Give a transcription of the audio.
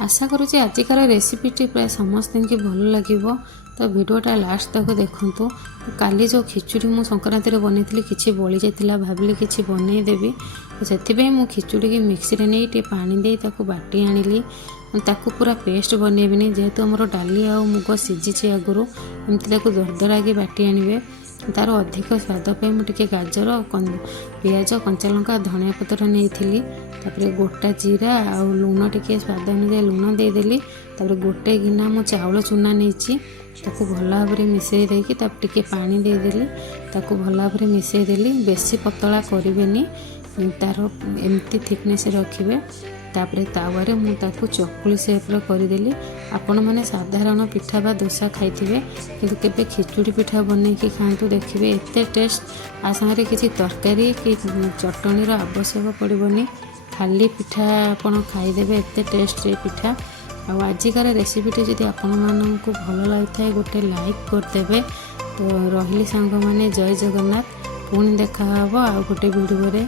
आशा करुँच आजिकार रेसिपीटी प्राय समस्त की भल लगे। तो वीडियोटा लास्ट तक देखूँ। तो काली जो खिचुड़ी मु संक्रांति बनई कि बड़ी जाता भाविली कि बनईदेवी। तो से मु खिचुड़ी की मिक्सी रे नहीं टे पानी दे ताकू बाटी आनिली। ताकू पूरा पेस्ट बनईबिनी जेहेतु आमर डाली आ मुग सीझी आगुरी एमती दरदरा की बाटी आणवे। तार अधिक स्वाद पे मुझे गाजर पियाज कंचा लंका धनिया पतर नहीं तापर गोटा जीरा आ लुण टिके स्वाद अनुसार लुण देदेली। तापर गोटे गिना मु चाउल चूना नहीं ताकू भल भाव में मिसई देकी टिके पानी देदेली। ताकू भल भाव में मिसई देली। बेसी पतला करेनि तार एमती थिकनेस रखिए। तापर तावारे मु ताकू चकुली सेप्र करदेली। आपण मैंने साधारण पिठा बा दोसा खाइथिबे किंतु केबे खिचुड़ी पिठा बनै कि खांतु देखिबे एते टेस्ट। आ संगे किसी तरकारी कि चटणीर आवश्यक पड़बनी। खाली पिठा आपण खाइदेबे एते टेस्ट रे पिठा। आजिकार रेसिपीटी जदि आपण मानकु भल लगे गोटे लाइक करदेबे। तो रहिली सांग माने जय जगन्नाथ। पुणी देखा हबो आ गोटे वीडियो रे।